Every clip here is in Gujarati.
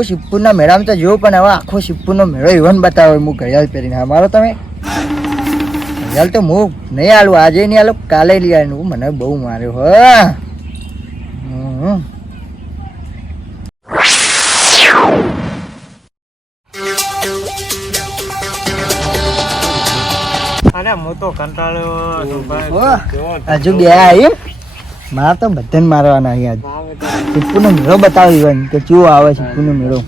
હું શિવપુરના મેળામાં તો જોઉં પણ હવે આખો શિવપુરનો મેળો ઇવન બતાવો હું ઘડિયાળ પહેરીને મારો તમે ઘડિયાળ તો હું નહીં આલું આજે નહીં આલું કાલે લઈ આવ્યું મને બહુ માર્યો હ હું તો કંટાળ્યો હજુ બે આવી મારા તો બધાને મારવાના અહીંયા શિવપુરનો મેળો બતાવો ઇવન કે કેવો આવે શિવપુરનો મેળો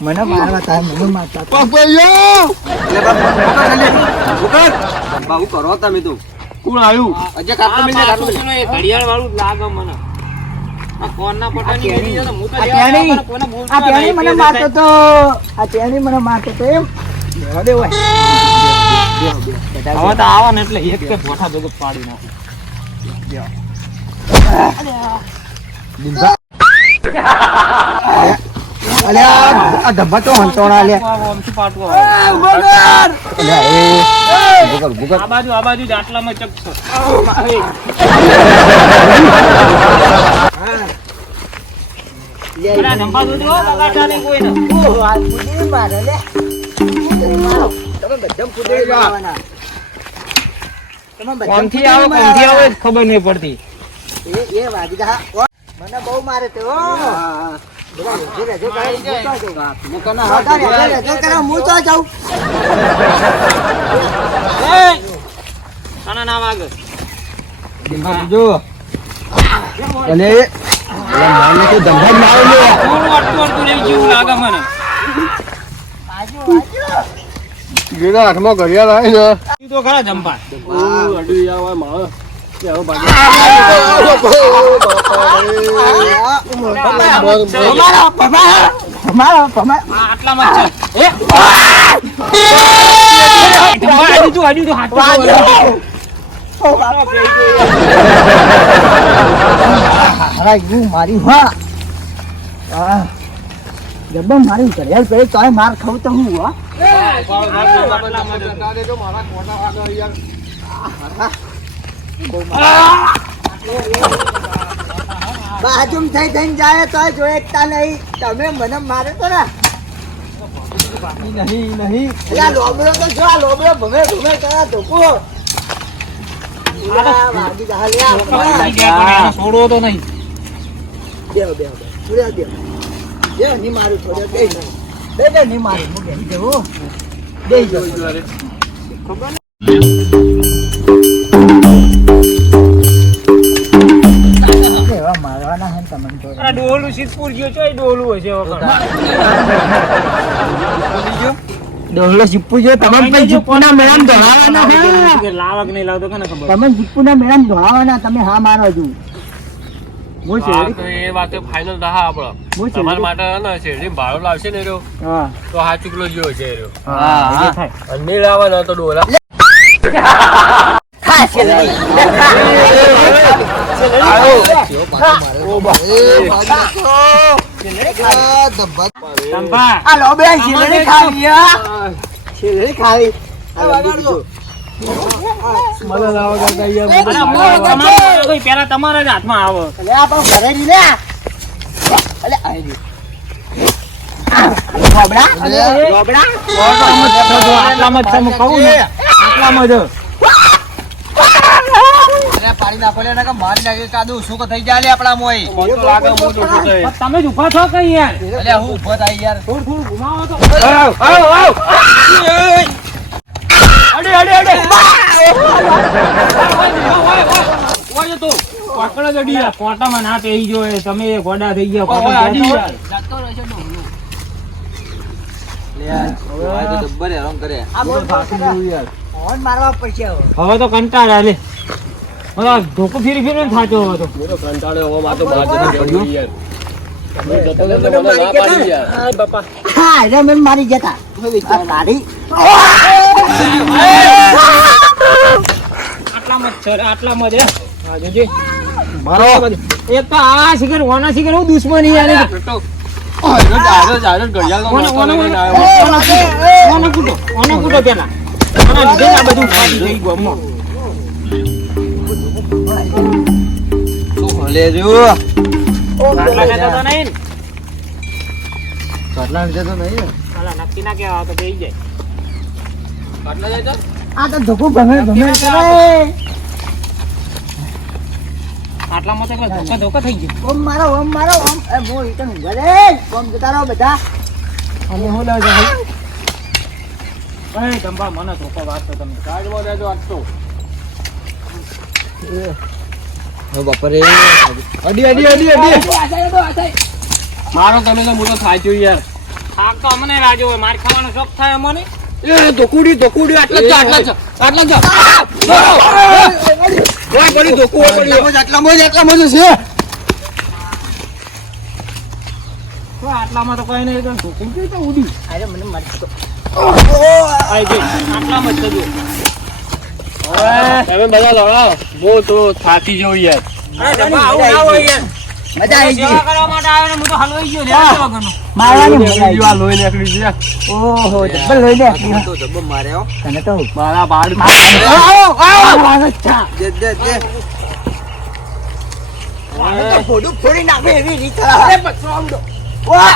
મને મારવા મને મારતા કરો તમે તો કોણ આવ્યું અજય ઘડિયાળ વાળું લાગે મને મને મારતો તો આ તેણી મને મારતો તો એમ હવે તો આવો ને એટલે એક કે ભોઠા ભેગો પાડી નાખો અલે આ ધબ્બા તો હંતોણા લે આમથી પાટવો આ બાજુ જ આટલામાં ચકસો ધંપા દો બગાડતા કોઈ ને આ કુદી મારે લે તમે બધા કુદી જવાના તમે બધા કોણથી આવો ખબર નહીં પડતી એ વાજીદા મને બહુ મારે તે ઓ હાથમાં ઘડિયાળ આવી ને તો ખરા જંપા મારી જબ્બર મારી ઘડિયાળ પહેરી તો માર ખાવ તો હું બાજુ થઈ થઈને જાય તો જો એકતા નહીં તમે મને મારે તો ને નહીં લોબડો તો જો આ લોબડો ભમે ભમે કરા ધોકો છોડો તો નહીં નહીં મારું થોડો બે નહીં મારું હું બેસી જવું બે ખબર મારવાના હે તમને તો ડોલું સિદ્ધપુર ગયો છે ડોલું હશે ડોલો સિદ્ધપુર ગયો તમે સિદ્ધપુરના મેળામાં ધોવાના કે લાવક નહીં લાવતો કેને ખબર તમે સિદ્ધપુરના મેળામાં ધોવાના તમે હા મારો છો એ વાત ફાઇનલ રહા આપણો તમારા માટે ને શેરડી ભાડો લાવશે ને રહ્યો તો હા ચુકલો જેવો છે રહ્યો અને નહીં લાવવા ને તો ડોલા પેલા તમારા જ હાથમાં આવો પાડી નાખો લે મારી નાખે કાદુ શું થઈ જાય આપડા મોય તમે જ ઉભા છો કઈ યાર હું ઉભો થાય યાર થોડું ઘુમાવો તો કોટામાં ના પેહી જો તમે ગોડા થઈ ગયા મારવા પડશે હવે તો કંટાળા લે ધોકો ફીરી ફીરી થાતો હતો મારી જતા આટલા મચ્છર આટલા મજા એક તો આ શિખર ઓના શિખર હું દુશ્મની યાર ઓનો કૂટો પેલા ઓના લીધે આ બધું ફાટી થઈ ગયું અમ્મો કાટલા લીધે તો નહીં ને. નક્કી ના કેવા તો બેસી જાય આ તો ધોકો ગમે કરે. આટલામાં તો ધોકા થઈ ગયો ઓમ મારો એ મો ઈટન ગરે ઓમ જતા રહો બધા. અને હું લઈ જાઉં ભાઈ ચંપા મને ધોકો વાંચતો તમે સાઈડમાં રહેજો આટલો બાપરે મારો તમે તો મોટો થાય છે યાર. થાક તો અમને રાજો હોય માર ખાવાનો શોખ થાય અમને ધોકુડી આટલા જ આટલામાં તો કઈ નહીં ધોકું તો ઉડી અરે મને મારી તો આઈ ગઈ આટલામાં જ થયું તમે બધા લડાવો બહુ તો થાકી જવું યાર. અરે ડબ્બા આવું ના હોય યાર મજા આવી ગઈ. સેવા કરવા માટે આવે ને હું તો હલવાઈ ગયો લેવા દેવા ઘરનો મારવાની મજા આવી ગઈ. આ લોહી નીકળી છે. ઓહો જબ્બર લઈ લે તને તો મારા બાળ ફોડું ફોડી નાખે એવી રીત. અરે પત્રો આમ દો. વાહ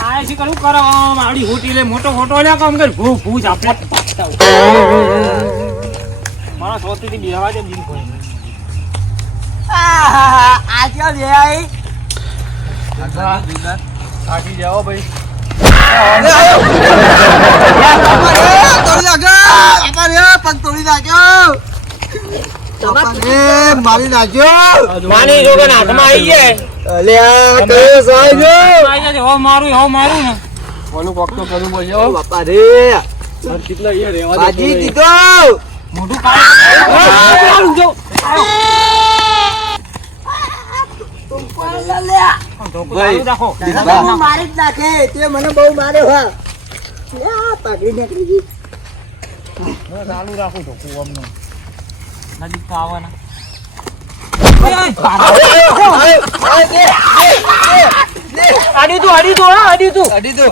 આ શી કરું કરો મારી હોટી લે મોટો ફોટો લે કામ કર ભૂ ભૂ આપણે મારા સોતીથી બેહવા દે દિન કોઈ આ ક્યાં લે આઈ થાકી જાઓ ભાઈ. મારી નાખ્યો. માની જોગન હાથમાં આવી જાય અલ્યા કયો સાહેબ આવી જાય હો મારું ને કોનું કોક તો કરવું પડશે હો. બાપા રે કેટલા યાર રહેવા દે. બાજી દીધો. મોઢું કાઢી જો ભાઈ, રાખો મારી જ નાખે તે મને બહુ માર્યો હા. પાઘડી નીકળી ગઈ. ચાલુ રાખો તો કુવમનો નજીક તો આવે ને અડી તું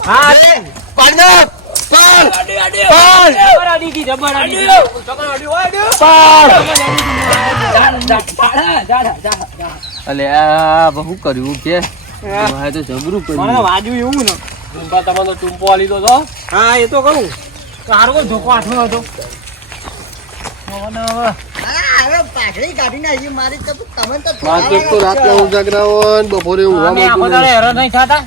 હા અડી દી જબર અડી અલ્યા બહુ કર્યું કે તો જબરું મને વાજ્યું એવું ને તમારો ચૂંપો આલી દો છો. હા એ તો કરું તારો કોઈ ધોકો હાથમાં હતો હવે પાઘડી કાઢી નાખી મારી તો તમે તો ઉજાગરા હોય ને બપોરે અમે આખો દાડો હેરાન નહીં થતા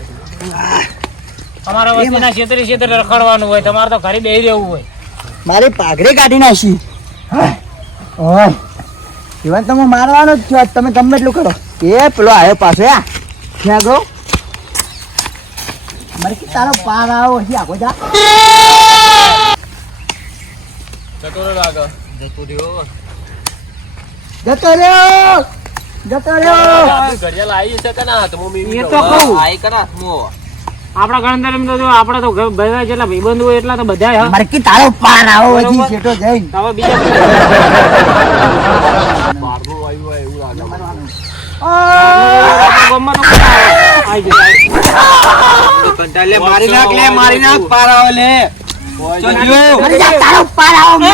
તમારા વસ્તીના ક્ષેત્રે રખડવાનું હોય તમારે તો ઘરે બેહી રહેવું હોય મારી પાઘડી કાઢી નાખી. ઓય જીવન તમે મારવાનો જ છો. તમે ગમે એટલું કરો. એ પેલો આવ્યો પાછો ક્યાં ગયો મારે કે તારો પાર આવો હજી આખો જા જતો રહ્યો. જતો રહ્યો ઘડિયાળ આવી છે કે ના હાથમાં એ તો કહું આપણા ગણતર એમ તો જો આપણા તો બધા જેટલા ભાઈબંધ હોય એટલા તો બધા હા મારે કે તારો પાર આવો હજી છેટો જઈને હવે બીજા બહારનું આવ્યું હોય એવું લાગે મને. ગામમાં તો કોઈ આવે. મારી નાખ પાર આવે લે. અરે જા, તારો પાર આવો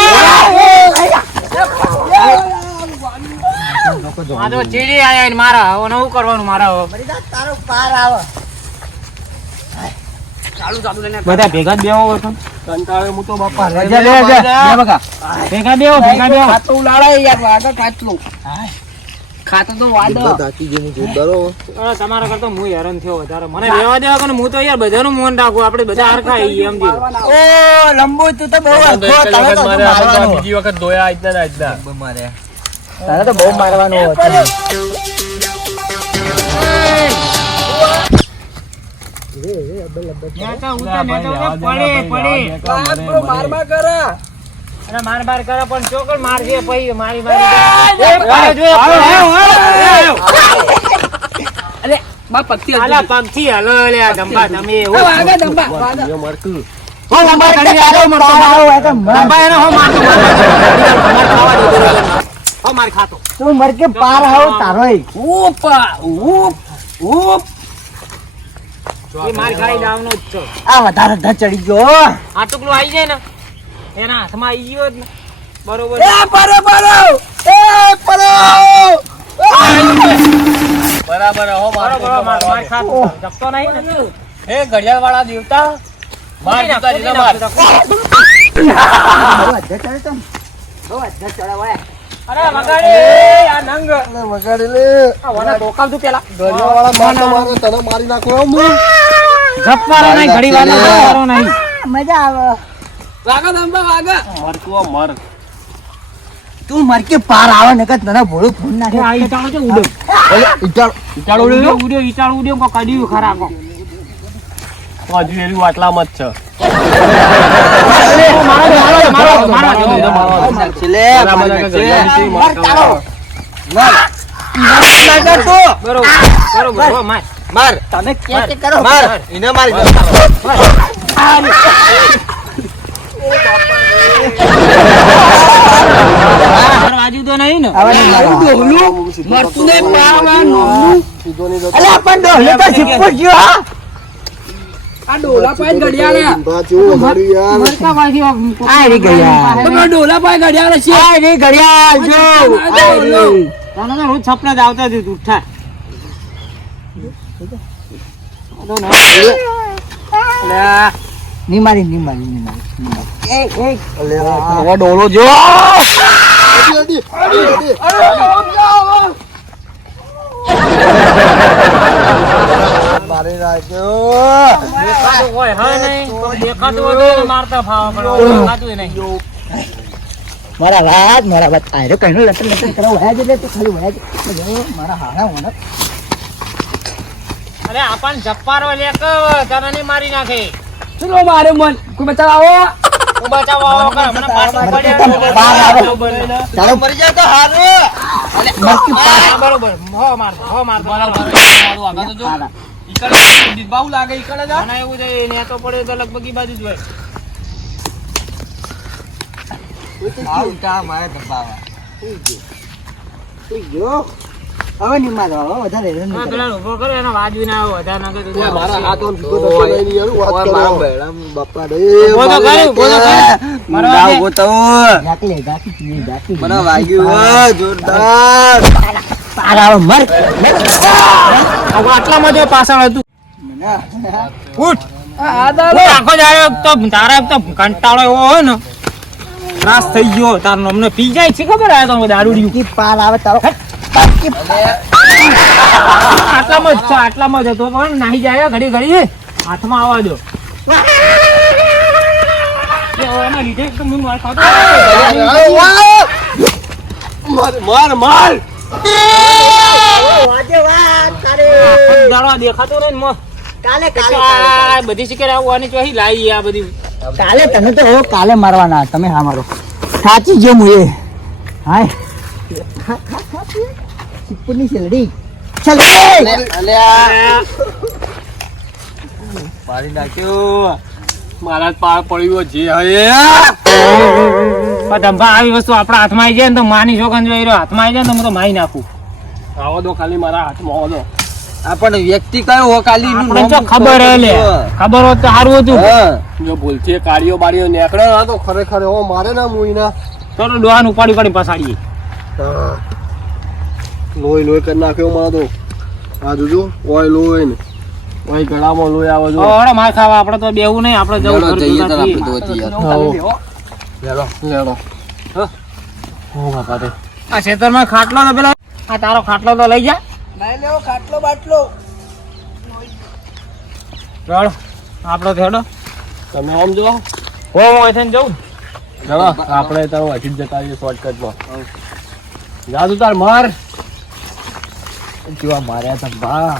આ તો ચીડી આયા ને મારા હવે નવું કરવાનું મારા હવે મારી જા, તારો પાર આવો બધા ભેગા જ બેહો હોય તો કંટાળે હું તો બાપા રજા લે બકા ભેગા બેહો ખાતો ઉલાડાય યાર વાગા ખાટલું ખાતો તો વાદો તમારા કરતા હું હેરાન થયો વધારે મને રહેવા દેવા કે હું તો યાર બધાનું મોન રાખું આપણે બધા હરખા આવીએ એમ દીધું ઓ લંબુ તું તો બહુ અખો તારે તો હજુ મારવાનું બીજી વખત ધોયા આજના તારે તો બહુ મારવાનું હતું નેતા ઉતા પડે અરે માર કરે પણ ચોકડ મારજે પછી મારી અલે પગથી હાલો લે આ ધંબા તમે એવું તું મરકે પાર આવો તારો આ વધારે ધા ચડી ગયો આ ટુકડો આવી જાય ને એના હાથમાં આવી ગયો જ ને બરોબર બરાબર હો માર ખાતો જપતો નહીં ને એ ઘડિયાળ વાળા દેવતા માર જતા દીધા માર અરે વગાડે આ નંગ વગાડી લે આ વના ટોકાવ તું પેલા ઘડિયાળ વાળા તને મારી નાખો જપવારો નહીં ઘડી વાર જપવારો નહીં મજા આવે મર તું મરકે પાર આવે ને કે તને ભોળું ફોન નાખે આ ઈટાળો છે ઉડો ઈટાળો ઉડ્યો કો કાઢ્યું ખરા કો હજુ એરી વાટલામાં જ છે માર તમે કે કરો માર એને મારી વાજુ તો નહીં ને મરતું ને પાવાનું અલા પણ ડોલે તો સિક્કો ગયો હા આ ડોલા પાય ઘડિયાળા મરકા વાગી આ રે ગયા તમે ડોલા પાય ઘડિયાળા છે આ રે ઘડિયાળ જો તને તો રોજ સપના જ આવતા હતી ઉઠા ની મારી ડોલો જો મારી રાખ્યો દેખાતું હોય હા નહીં દેખાતું હોય તો મારતા ફાવા પણ દેખાતું નહીં મારા વાત આયરો કઈનો લટન કરો વયા જલે તો ખાલી વયા જ મારા હાડા હોના અરે આપણ જપ્પારો લેક તને નહીં મારી નાખે ચલો મારે મન કોઈ બચાવો તું બચાવો આવો કર મને પાછો ચાલો મરી જા તો હારો મરકી પાર બરોબર હો માર બાઉ લાગે ઈકડે જા મને એવું છે ને તો પડે તો લગભગ ઈ બાજુ જ હોય હવે ની મારો વધારે હા, પેલા ઉભો કરો એનો વાજુ ના આવે વધારે ના કરે મારા હાથ આમ સીધો થતો નહીં યાર વાત કરો બાપા ઉભો તો કર્યું, ઉભો તો કર્યું. મારવા દે. જાકી મને વાગ્યું જોરદાર પાર આવો મર હવે આટલામાં જો પાછળ હતું ઉઠ આખો જ આવ્યો તો તારા તો કંટાળો એવો હોય ને ત્રાસ થઈ ગયો તારનો અમને પી જાય છે ખબર આ તો દારૂડિયું કી પાર આવે તારો આટલામાં જ હતો પણ નાહી જાય ઘડી ઘડી હાથમાં આવવા દો એના લીધે એકદમ હું માર ખાતો માર દાડો દેખાતો ને કાલે આ બધી શિકાર આવવાની ચોહી લાવી આ બધી કાલે તને તો હવે કાલે મારવાના તમે હા મારો સાચી જો મુએ હાય ચીપુની છેલડી ચાલ મારી નાખ્યો મારા જ પાર પડ્યો જે હે ધંભા આવી વસ્તુ આપણા હાથમાં આવી જાય ને તો માની છોકન જો હાથમાં આવી જાય ને તો હું તો મારી નાખું આવો દો ખાલી મારા હાથમાં આવો દો આપણ વ્યક્તિ કયો હો કાલી નું આપણને તો ખબર હે લે ખબર હોત તો સારું હતું જો ભૂલથી કાળીઓ બાળીઓ નીકળે ના તો ખરેખર એવો મારે ના મુઈના ચલો ડોહાન ઉપાડી પસાડીએ લોહી કરી નાખ્યો મારો તો આ જોજો ઓય લોહી ને ઓય ગળામાં લોહી આવે જો ઓરે માર ખાવા આપણે તો બેવું નહીં આપણે જવું લેડો હો બાપા રે આ ખેતરમાં ખાટલો તો પેલા આ તારો ખાટલો તો લઈ જા લઈ લેવો ખાટલો બાટલો ચાલો આપણો થેડો તમે આમ જો હું થઈને જવું ચલો આપણે તારો હજી જ જતા રહીએ શોર્ટકટમાં જાદુ તાર માર કેવા માર્યા તા બા